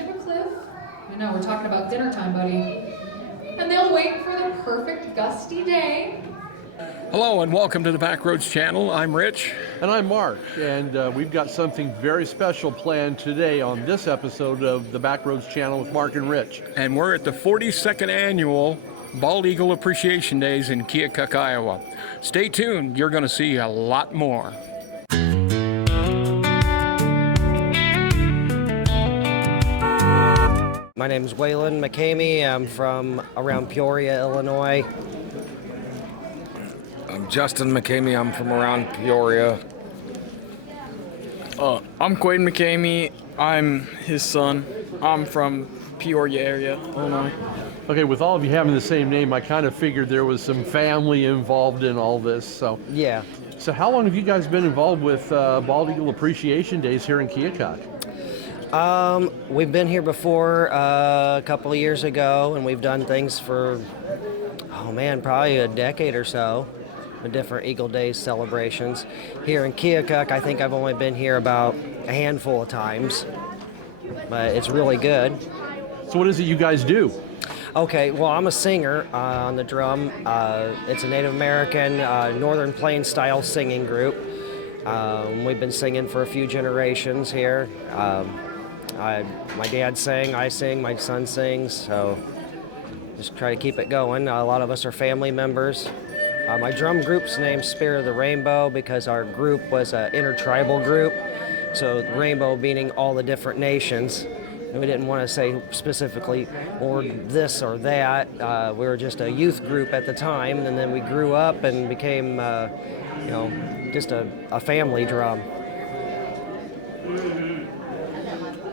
of a cliff. I know, we're talking about dinner time, buddy. And they'll wait for the perfect gusty day. Hello and welcome to the Backroads channel. I'm Rich. And I'm Mark, and we've got something very special planned today on this episode of the Backroads channel with Mark and Rich. And we're at the 42nd annual Bald Eagle Appreciation Days in Keokuk, Iowa. Stay tuned, you're going to see a lot more. My name is Waylon McCamey. I'm from around Peoria, Illinois. I'm Justin McCamey. I'm from around Peoria. I'm Quaden McCamey. I'm his son. I'm from Peoria area, Illinois. Okay, with all of you having the same name, I kind of figured there was some family involved in all this. So Yeah. So how long have you guys been involved with Bald Eagle Appreciation Days here in Keokuk? We've been here before a couple of years ago, and we've done things for, probably a decade or so, with different Eagle Days celebrations. Here in Keokuk, I think I've only been here about a handful of times, but it's really good. So what is it you guys do? Okay, well, I'm a singer on the drum. It's a Native American Northern Plains style singing group. We've been singing for a few generations here. My dad sang, I sing, my son sings, so just try to keep it going. A lot of us are family members. My drum group's named Spirit of the Rainbow because our group was an intertribal group, so rainbow meaning all the different nations. And we didn't want to say specifically or this or that. We were just a youth group at the time, and then we grew up and became, just a family drum.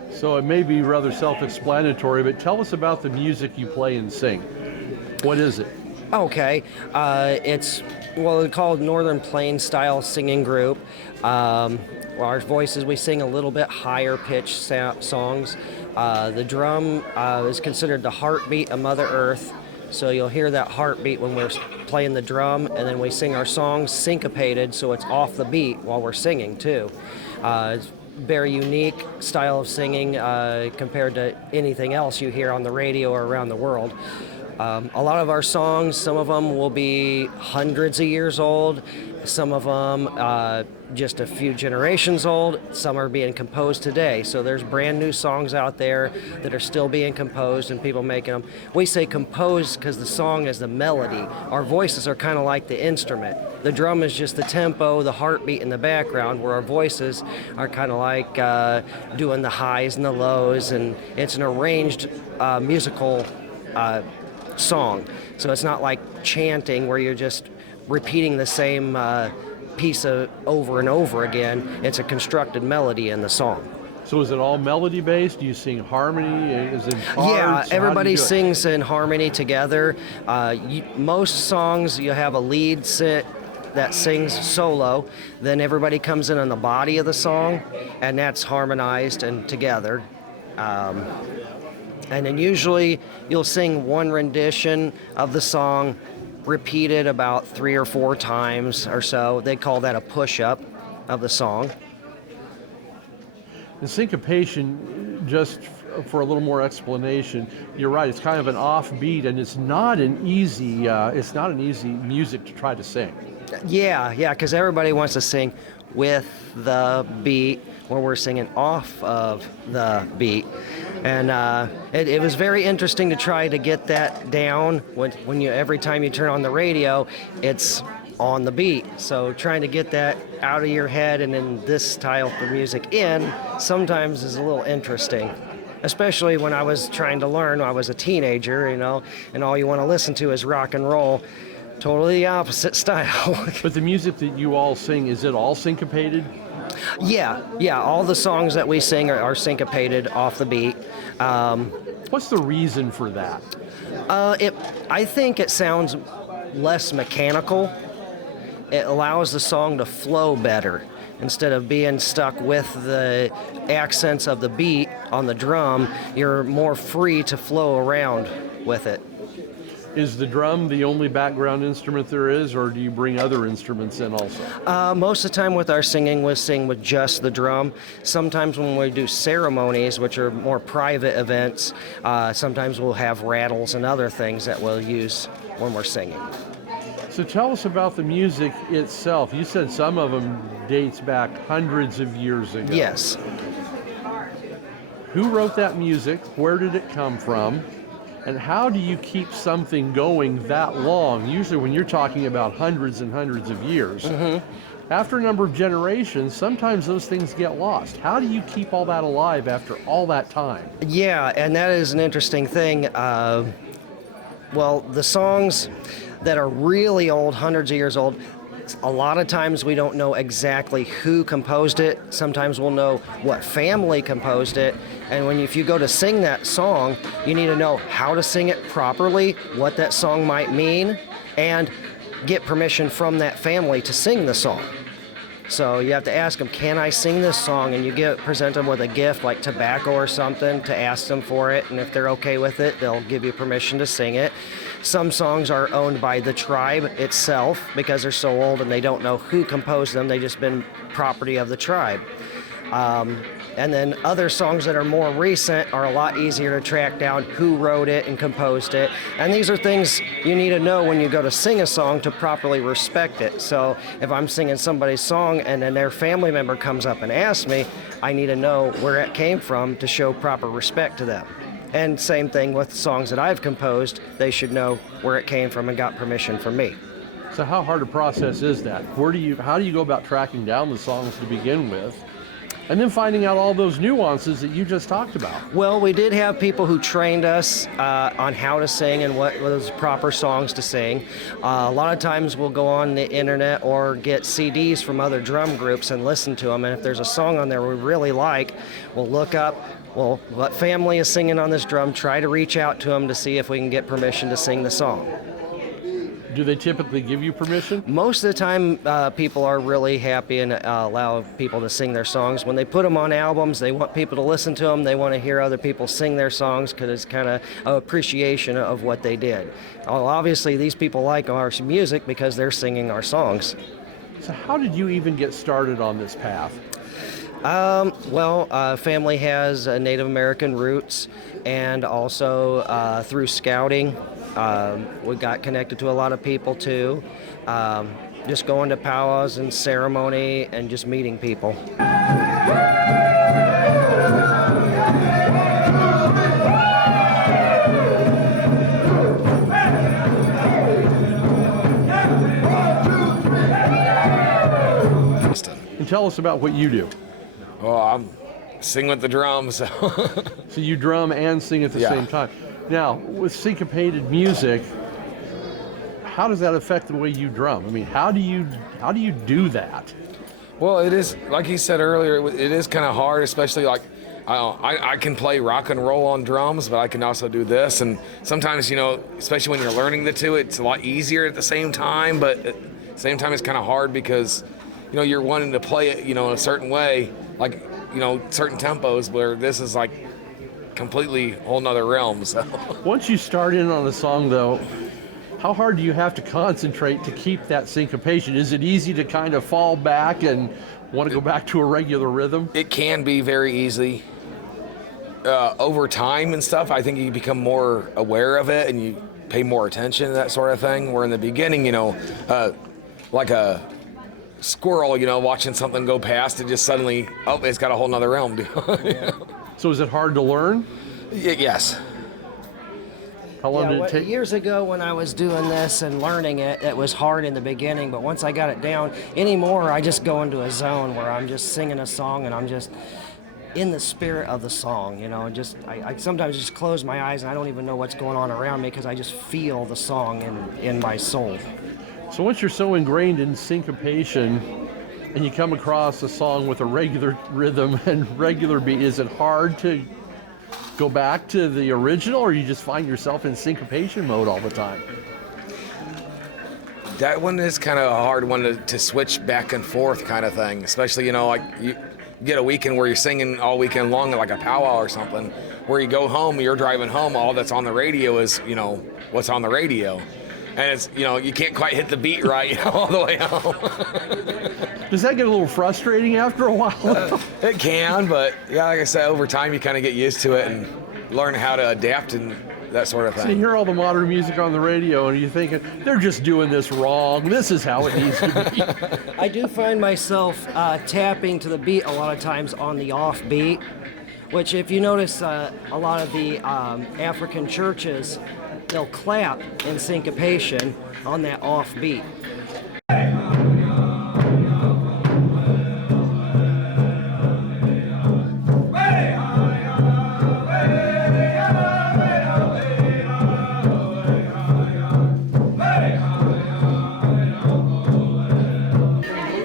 So it may be rather self-explanatory, but tell us about the music you play and sing. What is it? Okay, it's called Northern Plains style singing group. Our voices, we sing a little bit higher pitched songs. The drum is considered the heartbeat of Mother Earth, so you'll hear that heartbeat when we're playing the drum, and then we sing our songs syncopated, so it's off the beat while we're singing too. It's very unique style of singing compared to anything else you hear on the radio or around the world. A lot of our songs, some of them will be hundreds of years old, some of them just a few generations old, some are being composed today. So there's brand new songs out there that are still being composed and people making them. We say composed because the song is the melody. Our voices are kind of like the instrument. The drum is just the tempo, the heartbeat in the background, where our voices are kind of like doing the highs and the lows, and it's an arranged musical song. So it's not like chanting where you're just repeating the same piece over and over again. It's a constructed melody in the song. So is it all melody based? Do you sing harmony? Is it parts? Yeah, everybody sings in harmony together. Most songs you have a lead that sings solo, then everybody comes in on the body of the song, and that's harmonized and together. And then usually you'll sing one rendition of the song repeated about 3 or 4 times or so. They call that a push-up of the song. The syncopation, just for a little more explanation, you're right, it's kind of an offbeat, and it's not an easy music to try to sing. Yeah, because everybody wants to sing with the beat where we're singing off of the beat. And it was very interesting to try to get that down when every time you turn on the radio, it's on the beat. So trying to get that out of your head and in this style of music in sometimes is a little interesting. Especially when I was trying to learn, I was a teenager, and all you want to listen to is rock and roll. Totally the opposite style. But the music that you all sing, is it all syncopated? Yeah, all the songs that we sing are syncopated off the beat. What's the reason for that? I think it sounds less mechanical. It allows the song to flow better. Instead of being stuck with the accents of the beat on the drum, you're more free to flow around with it. Is the drum the only background instrument there is, or do you bring other instruments in also? Most of the time with our singing, we sing with just the drum. Sometimes when we do ceremonies, which are more private events, sometimes we'll have rattles and other things that we'll use when we're singing. So tell us about the music itself. You said some of them dates back hundreds of years ago. Yes. Who wrote that music? Where did it come from? And how do you keep something going that long? Usually when you're talking about hundreds and hundreds of years, after a number of generations, sometimes those things get lost. How do you keep all that alive after all that time? Yeah, and that is an interesting thing. Well, the songs that are really old, hundreds of years old, a lot of times we don't know exactly who composed it. Sometimes we'll know what family composed it. And if you go to sing that song, you need to know how to sing it properly, what that song might mean, and get permission from that family to sing the song. So you have to ask them, can I sing this song? And you present them with a gift like tobacco or something to ask them for it. And if they're okay with it, they'll give you permission to sing it. Some songs are owned by the tribe itself because they're so old and they don't know who composed them. They've just been property of the tribe. And then other songs that are more recent are a lot easier to track down who wrote it and composed it. And these are things you need to know when you go to sing a song to properly respect it. So if I'm singing somebody's song and then their family member comes up and asks me, I need to know where it came from to show proper respect to them. And same thing with songs that I've composed, they should know where it came from and got permission from me. So how hard a process is that? How do you go about tracking down the songs to begin with? And then finding out all those nuances that you just talked about. Well, we did have people who trained us on how to sing and what was proper songs to sing. A lot of times we'll go on the internet or get CDs from other drum groups and listen to them. And if there's a song on there we really like, we'll look up, well, what family is singing on this drum, try to reach out to them to see if we can get permission to sing the song. Do they typically give you permission? Most of the time, people are really happy and allow people to sing their songs. When they put them on albums, they want people to listen to them. They want to hear other people sing their songs because it's kind of an appreciation of what they did. Well, obviously, these people like our music because they're singing our songs. So how did you even get started on this path? Family has Native American roots, and also through scouting, we got connected to a lot of people too. Just going to powwows and ceremony and just meeting people. And tell us about what you do. Well, I'm sing with the drums. So you drum and sing at the Yeah. same time. Now, with syncopated music, how does that affect the way you drum? I mean, how do you do that? Well, it is, like he said earlier, it is kind of hard, especially like, I can play rock and roll on drums, but I can also do this. And sometimes, especially when you're learning the two, it's a lot easier at the same time, but at the same time it's kind of hard because, you're wanting to play it, in a certain way, like, certain tempos, where this is like completely whole nother realm. So Once you start in on a song, though, how hard do you have to concentrate to keep that syncopation? Is it easy to kind of fall back and want to go back to a regular rhythm? it can be very easy. Over time and stuff, I think you become more aware of it and you pay more attention to that sort of thing. Where in the beginning, like a squirrel, watching something go past and just suddenly, it's got a whole nother realm. So is it hard to learn? Yes. How long did it take? Years ago when I was doing this and learning it, it was hard in the beginning, but once I got it down, anymore I just go into a zone where I'm just singing a song and I'm just in the spirit of the song, I sometimes just close my eyes and I don't even know what's going on around me because I just feel the song in my soul. So once you're so ingrained in syncopation and you come across a song with a regular rhythm and regular beat, is it hard to go back to the original, or you just find yourself in syncopation mode all the time? That one is kind of a hard one to switch back and forth kind of thing, especially, like you get a weekend where you're singing all weekend long like a powwow or something. where you go home, you're driving home, all that's on the radio is, what's on the radio. And it's, you can't quite hit the beat right, all the way home. Does that get a little frustrating after a while? It can, but yeah, like I said, over time you kind of get used to it and learn how to adapt and that sort of thing. So you hear all the modern music on the radio and you're thinking, they're just doing this wrong. This is how it needs to be. I do find myself tapping to the beat a lot of times on the off beat, which if you notice a lot of the African churches, they'll clap in syncopation on that off beat.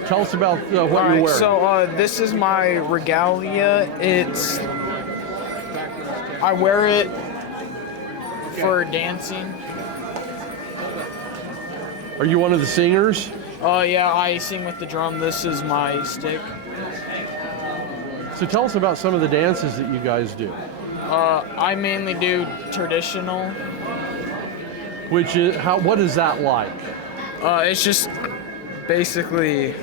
Tell us about what you're Alright, wearing. so this is my regalia. I wear it for dancing. Are you one of the singers? Yeah, I sing with the drum. This is my stick. So tell us about some of the dances that you guys do. I mainly do traditional. Which is what is that like? It's just basically,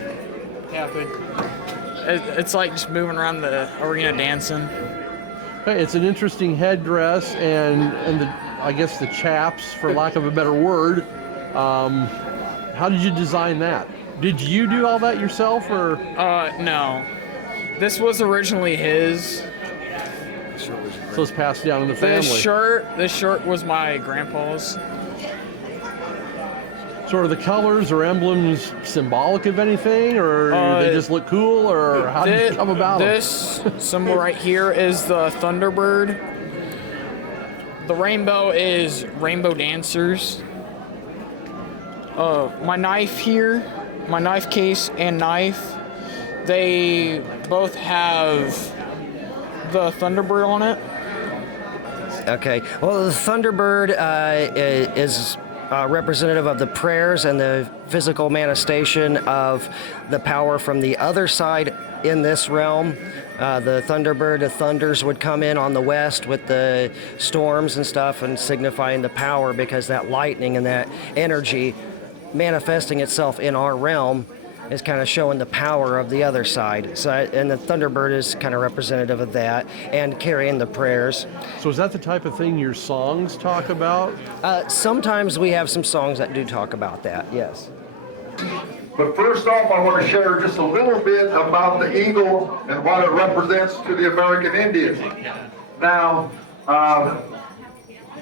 it's like just moving around the arena dancing. Hey, it's an interesting headdress and I guess the chaps, for lack of a better word. How did you design that? Did you do all that yourself, or? No. This was originally his. So it's passed down in the family. This shirt was my grandpa's. So are the colors or emblems symbolic of anything, or they just look cool, or how did you come about them? This symbol right here is the Thunderbird. The rainbow is Rainbow Dancers. My knife here, my knife case and knife, they both have the Thunderbird on it. Okay. Well, the Thunderbird is representative of the prayers and the physical manifestation of the power from the other side in this realm. The Thunderbird, the thunders would come in on the west with the storms and stuff and signifying the power, because that lightning and that energy manifesting itself in our realm is kind of showing the power of the other side. So, and the Thunderbird is kind of representative of that and carrying the prayers. So is that the type of thing your songs talk about? Sometimes we have some songs that do talk about that, yes. But first off, I want to share just a little bit about the eagle and what it represents to the American Indians. Now,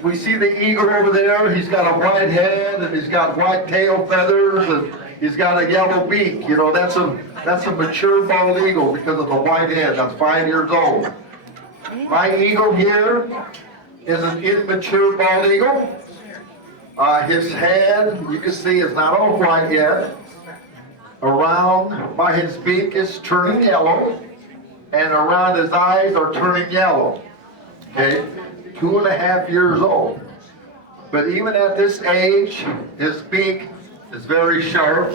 we see the eagle over there. He's got a white head and he's got white tail feathers and he's got a yellow beak. You know, that's a mature bald eagle because of the white head. That's 5 years old. My eagle here is an immature bald eagle. His head, you can see, is not all white yet. Around by his beak is turning yellow, and around his eyes are turning yellow. Okay, 2.5 years old. But even at this age, his beak is very sharp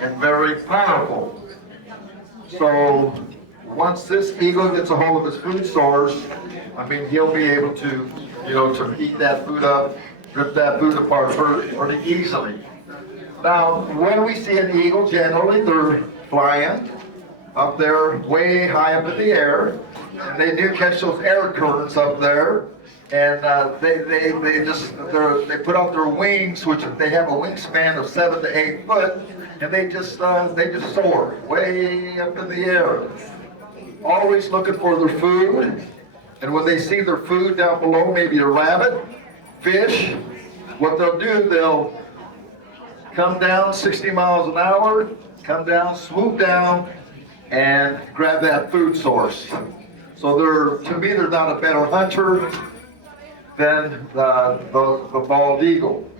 and very powerful. So once this eagle gets a hold of his food source, I mean, he'll be able to, to eat that food up, rip that food apart pretty easily. Now, when we see an eagle, generally they're flying up there, way high up in the air, and they do catch those air currents up there, and they put out their wings, which they have a wingspan of 7 to 8 foot, and they just soar way up in the air, always looking for their food. And when they see their food down below, maybe a rabbit, fish, what they'll do, they'll come down 60 miles an hour, come down, swoop down, and grab that food source. So to me, they're not a better hunter than the bald eagle.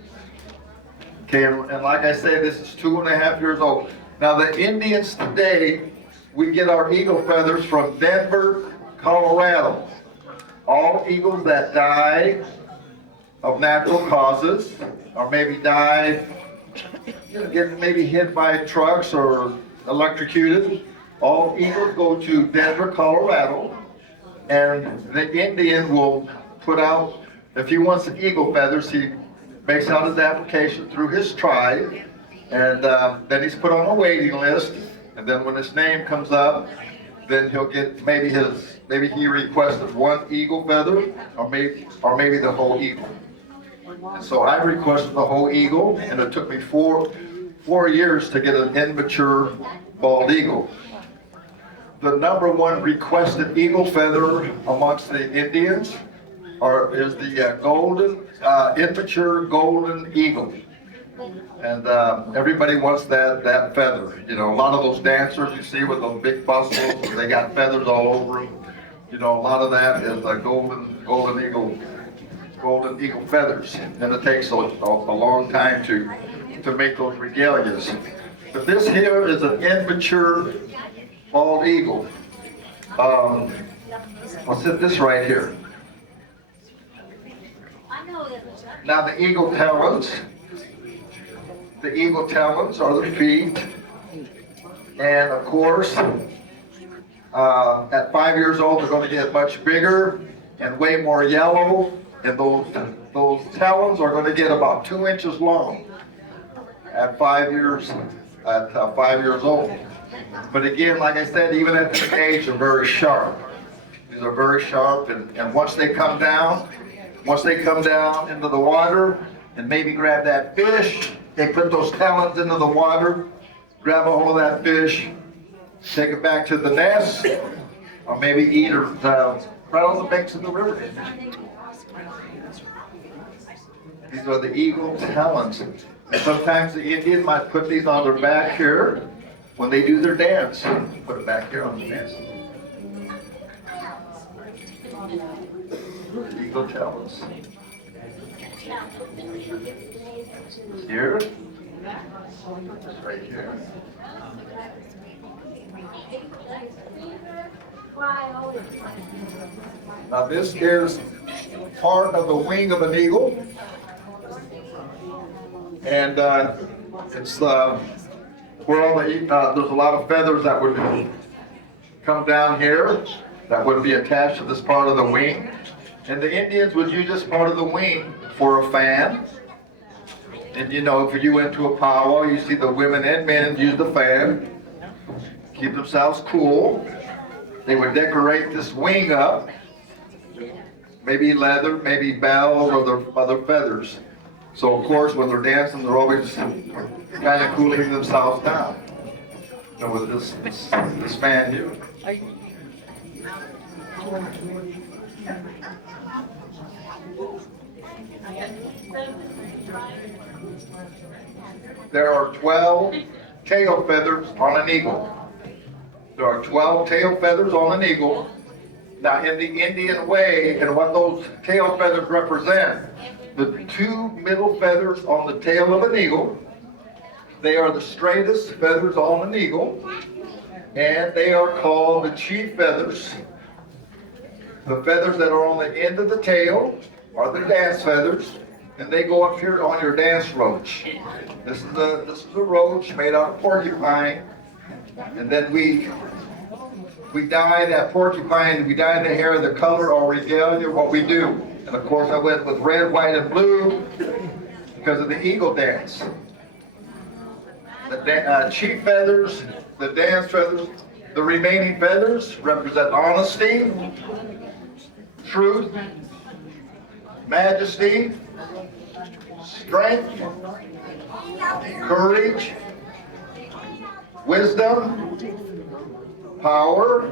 Okay, and like I say, this is 2.5 years old. Now the Indians today, we get our eagle feathers from Denver, Colorado. All eagles that die of natural causes, or maybe die, get maybe hit by trucks or electrocuted. All eagles go to Denver, Colorado, and the Indian will put out, if he wants the eagle feathers, he makes out his application through his tribe, and then he's put on a waiting list, and then when his name comes up, then he'll get maybe he requested one eagle feather, or maybe the whole eagle. And so I requested the whole eagle, and it took me four years to get an immature bald eagle. The number one requested eagle feather amongst the Indians is the immature golden eagle. And everybody wants that feather. You know, a lot of those dancers you see with those big bustles, they got feathers all over them. You know, a lot of that is golden eagle feathers, and it takes a long time to make those regalias. But this here is an immature bald eagle. I'll set this right here. Now the eagle talons. The eagle talons are the feet, and of course, at 5 years old, they're going to get much bigger and way more yellow, and those talons are going to get about 2 inches long at 5 years old. But again, like I said, even at this age, they're very sharp. These are very sharp, and once they come down into the water and maybe grab that fish, they put those talons into the water, grab a hold of that fish, take it back to the nest, or maybe eat or right on the banks of the river. These are the eagle talons. And sometimes the Indian might put these on their back here when they do their dance. Put it back here on the dance. Eagle talons. Here. Right here. Now this is part of the wing of an eagle, and it's where all there's a lot of feathers that would come down here that would be attached to this part of the wing, and the Indians would use this part of the wing for a fan. And you know, if you went to a powwow, you see the women and men use the fan, keep themselves cool. They would decorate this wing up, maybe leather, maybe bells, or other feathers. So of course, when they're dancing, they're always kind of cooling themselves down. You know, with this fan here. There are 12 tail feathers on an eagle. There are 12 tail feathers on an eagle. Now, in the Indian way, and what those tail feathers represent, the two middle feathers on the tail of an eagle, they are the straightest feathers on an eagle, and they are called the chief feathers. The feathers that are on the end of the tail are the dance feathers, and they go up here on your dance roach. This is a roach made out of porcupine, and then we dye that porcupine, we dye the hair the color or regalia, what we do. And of course I went with red, white, and blue because of the eagle dance. The chief feathers, the dance feathers, the remaining feathers represent honesty, truth, majesty, strength, courage, wisdom, power,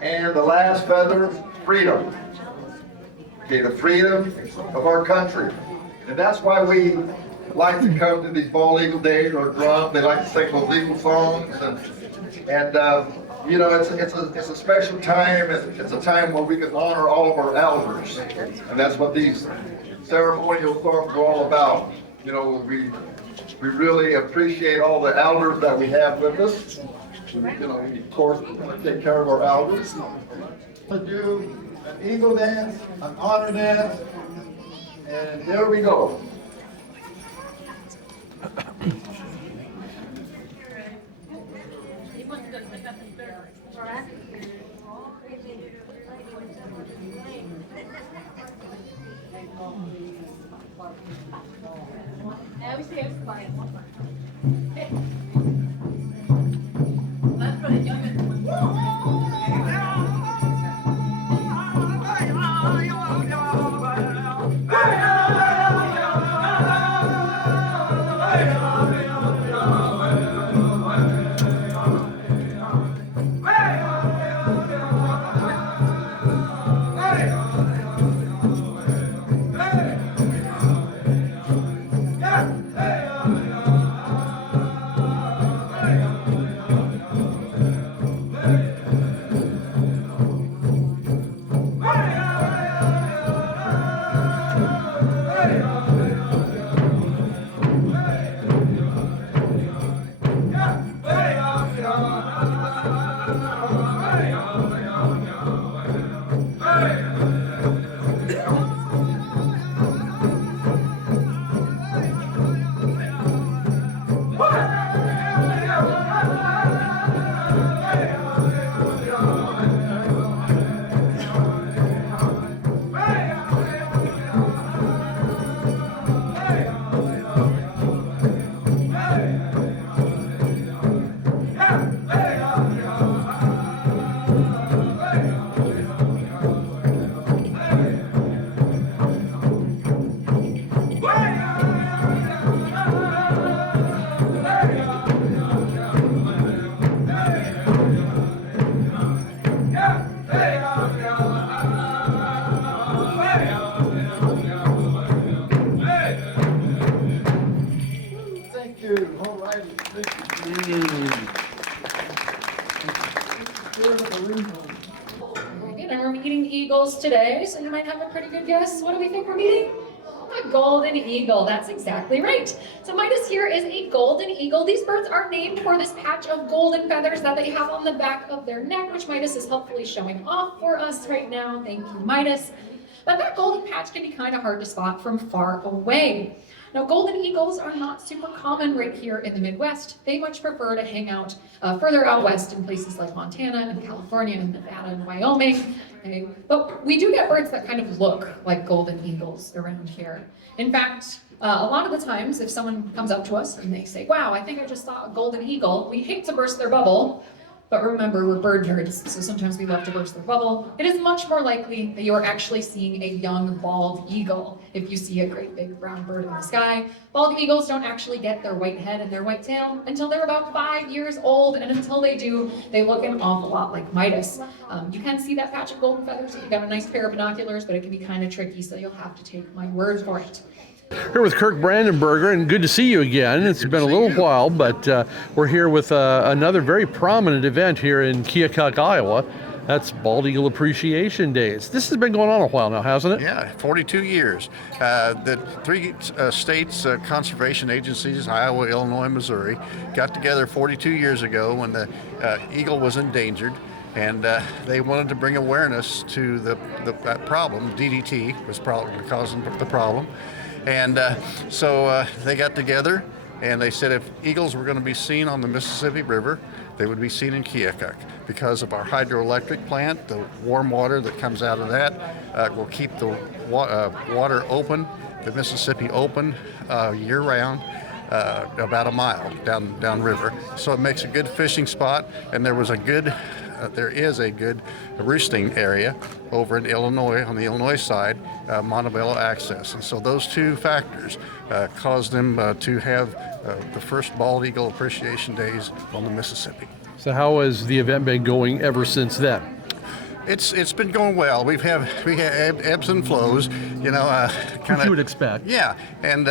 and the last feather, freedom. Okay, the freedom of our country. And that's why we like to come to these bald eagle days or drum. They like to sing those eagle songs, and you know, it's a special time. It's a time where we can honor all of our elders, and that's what these ceremonial songs are all about. You know, we really appreciate all the elders that we have with us. You know, we of course want to take care of our elders. Let's do an eagle dance, an honor dance, and there we go. Thank you. All right. Thank you. And we're meeting eagles today, so you might have a pretty good guess. What do we think we're meeting? A golden eagle. That's exactly right. So Midas here is a golden eagle. These birds are named for this patch of golden feathers that they have on the back of their neck, which Midas is helpfully showing off for us right now. Thank you, Midas. But that golden patch can be kind of hard to spot from far away. Now, golden eagles are not super common right here in the Midwest. They much prefer to hang out further out west in places like Montana and California and Nevada and Wyoming. Okay? But we do get birds that kind of look like golden eagles around here. In fact, a lot of the times if someone comes up to us and they say, wow, I think I just saw a golden eagle, we hate to burst their bubble. But remember, we're bird nerds, so sometimes we love to burst their bubble. It is much more likely that you're actually seeing a young bald eagle if you see a great big brown bird in the sky. Bald eagles don't actually get their white head and their white tail until they're about 5 years old, and until they do, they look an awful lot like Midas. You can see that patch of golden feathers if you've got a nice pair of binoculars, but it can be kind of tricky, so you'll have to take my word for it. Here with Kirk Brandenberger, and good to see you again. It's been a little while, but we're here with another very prominent event here in Keokuk, Iowa. That's Bald Eagle Appreciation Days. This has been going on a while now, hasn't it? Yeah, 42 years. The three states conservation agencies, Iowa, Illinois, Missouri, got together 42 years ago when the eagle was endangered, and they wanted to bring awareness to that problem. DDT was probably causing the problem. And so they got together and they said if eagles were going to be seen on the Mississippi River, they would be seen in Keokuk. Because of our hydroelectric plant, the warm water that comes out of that will keep the water open, the Mississippi open year-round, about a mile downriver. So it makes a good fishing spot, and there is a good roosting area over in Illinois, on the Illinois side, Montebello access. And so those two factors caused them to have the first Bald Eagle Appreciation Days on the Mississippi. So how has the event been going ever since then? It's been going well. We have ebbs and flows, What you would expect. Yeah, and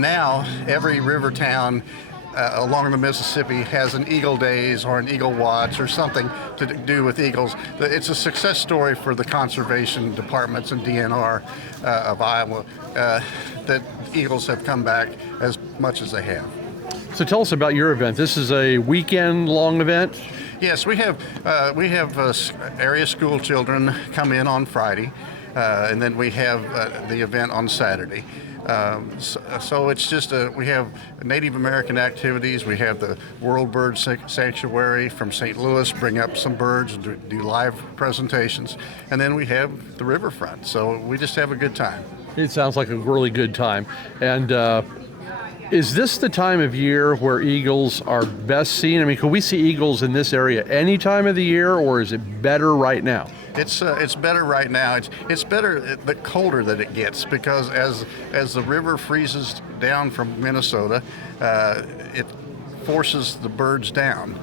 now every river town along the Mississippi has an Eagle Days or an Eagle Watch or something to do with eagles. It's a success story for the conservation departments and DNR of Iowa that eagles have come back as much as they have. So tell us about your event. This is a weekend-long event? Yes, we have area school children come in on Friday. and then we have the event on Saturday. So it's just we have Native American activities. We have the World Bird Sanctuary from St. Louis bring up some birds and do live presentations, and then we have the riverfront. So we just have a good time. It sounds like a really good time. And is this the time of year where eagles are best seen? I mean, can we see eagles in this area any time of the year, or is it better right now? It's better right now. It's better the colder that it gets, because as the river freezes down from Minnesota, it forces the birds down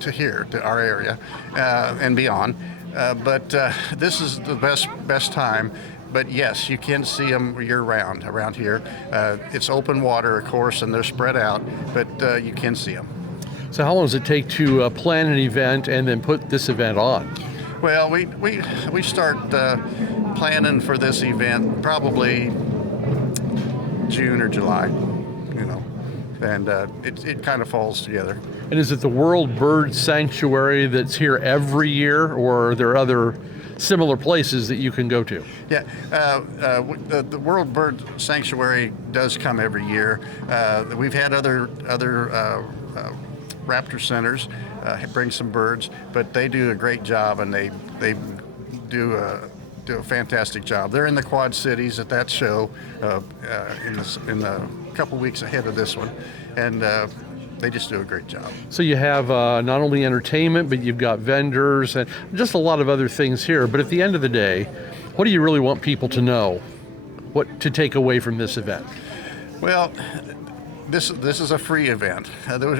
to here, to our area, and beyond. But this is the best time. But yes, you can see them year-round around here. It's open water, of course, and they're spread out, but you can see them. So how long does it take to plan an event and then put this event on? Well, we start planning for this event probably June or July, and it kind of falls together. And is it the World Bird Sanctuary that's here every year, or are there other similar places that you can go to? Yeah, the World Bird Sanctuary does come every year. We've had other raptor centers bring some birds, but they do a great job, and they do a fantastic job. They're in the Quad Cities at that show in the couple weeks ahead of this one, and they just do a great job. So you have not only entertainment, but you've got vendors and just a lot of other things here. But at the end of the day, what do you really want people to know? What to take away from this event? Well, this is a free event,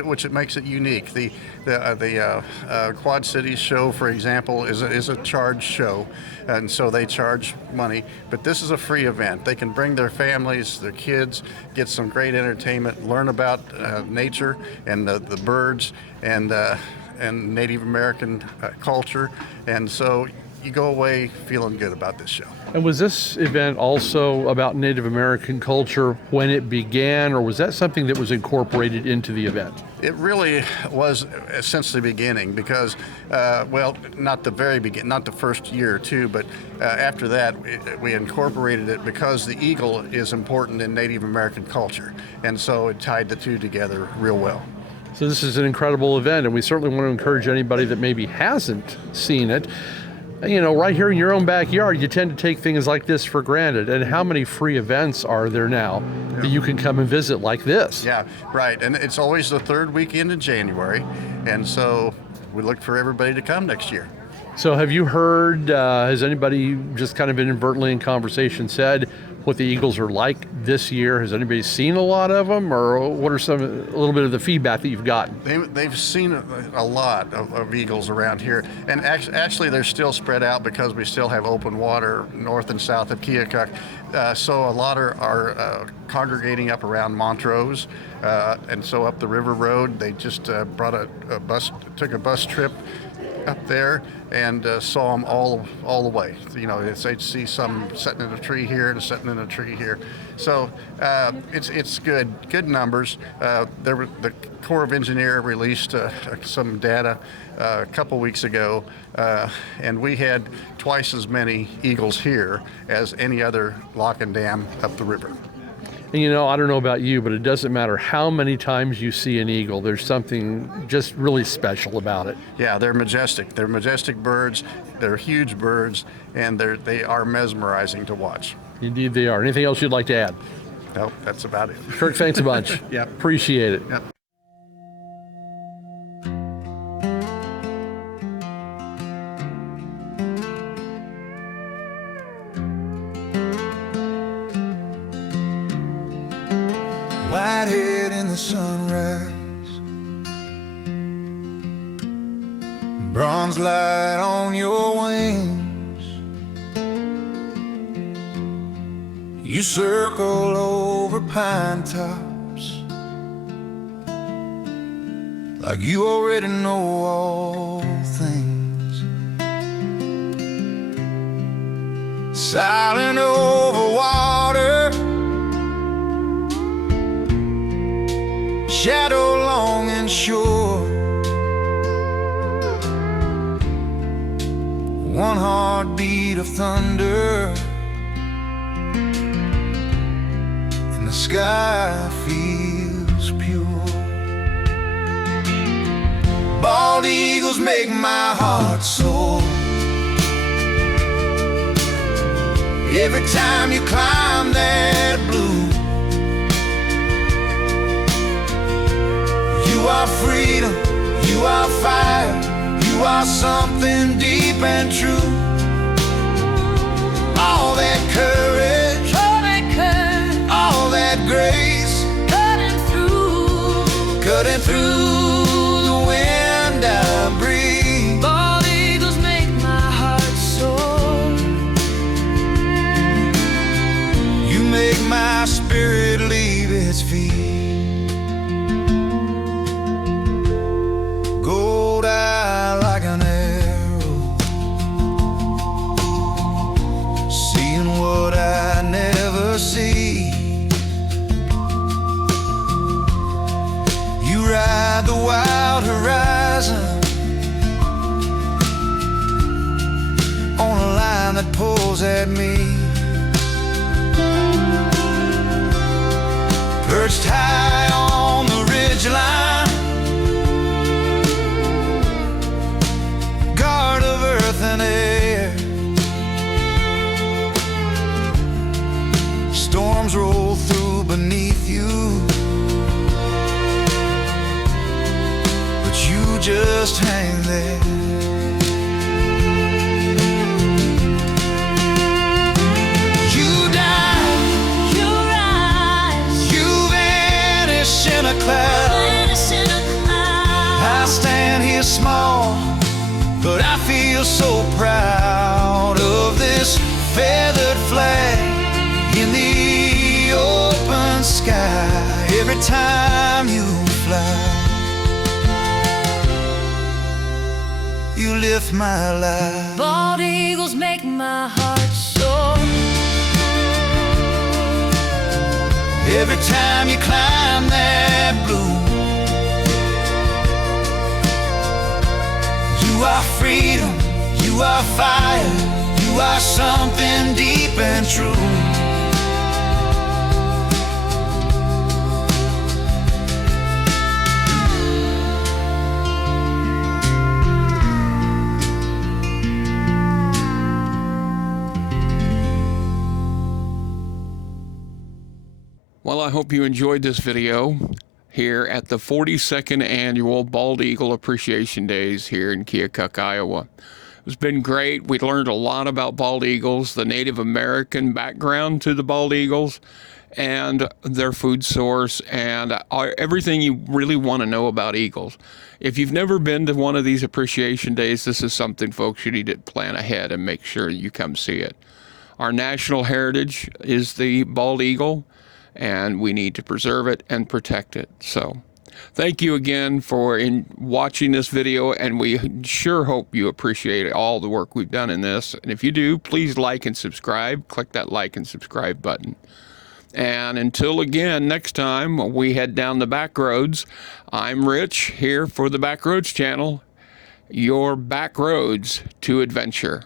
which it makes it unique. The Quad Cities show, for example, is a charged show, and so they charge money. But this is a free event. They can bring their families, their kids, get some great entertainment, learn about nature and the birds and Native American culture, and so you go away feeling good about this show. And was this event also about Native American culture when it began, or was that something that was incorporated into the event? It really was since the beginning, because, well, not the very beginning, not the first year or two, but after that we incorporated it because the eagle is important in Native American culture, and so it tied the two together real well. So this is an incredible event, and we certainly want to encourage anybody that maybe hasn't seen it. Right here in your own backyard, you tend to take things like this for granted. And how many free events are there now that you can come and visit like this? Yeah, right. And it's always the third weekend in January. And so we look for everybody to come next year. So have you heard, has anybody just kind of inadvertently in conversation said what the eagles are like this year? Has anybody seen a lot of them, or what are a little bit of the feedback that you've gotten? They've seen a lot of eagles around here, and actually they're still spread out because we still have open water north and south of Keokuk. So a lot are congregating up around Montrose, and so up the River Road. They just took a bus trip up there and saw them all the way. They'd see some sitting in a tree here and sitting in a tree here. So it's good numbers. The Corps of Engineers released some data a couple weeks ago, and we had twice as many eagles here as any other lock and dam up the river. And I don't know about you, but it doesn't matter how many times you see an eagle, there's something just really special about it. Yeah, they're majestic. They're majestic birds. They're huge birds, and they are mesmerizing to watch. Indeed they are. Anything else you'd like to add? No, that's about it. Kirk, thanks a bunch. Yep. Appreciate it. Yep. Whitehead in the sunrise, bronze light on your wings. You circle over pine tops like you already know all things. Silent over water, shadow long and short. One heart heartbeat of thunder, and the sky feels pure. Bald eagles make my heart soar. Every time you climb that blue, you are freedom, you are fire, you are something deep and true. All that courage, all that grace, cutting through the wind I breathe. Bald eagles make my heart soar. You make my spirit leave its feet. Gold eye like an arrow, seeing what I never see. You ride the wild horizon on a line that pulls at me. Perched high on the ridgeline, guard of earth and air. Storms roll through beneath you, but you just hang there. You die, You rise, you vanish in a cloud. finish in a cloud. I stand here small, but I feel so proud of this feathered flag in the open sky. Every time you fly, you lift my life. Bald eagles make my heart soar. Every time you climb that blue, you are freedom, you are fire, you are something deep and true. Well, I hope you enjoyed this video here at the 42nd Annual Bald Eagle Appreciation Days here in Keokuk, Iowa. It's been great. We learned a lot about bald eagles, the Native American background to the bald eagles, and their food source, and everything you really want to know about eagles. If you've never been to one of these appreciation days, this is something, folks, you need to plan ahead and make sure you come see it. Our national heritage is the bald eagle, and we need to preserve it and protect it. So thank you again for watching this video, and we sure hope you appreciate all the work we've done in this. And if you do, please like and subscribe. Click that like and subscribe button. And until again, next time we head down the back roads, I'm Rich here for the Backroads channel, your back roads to adventure.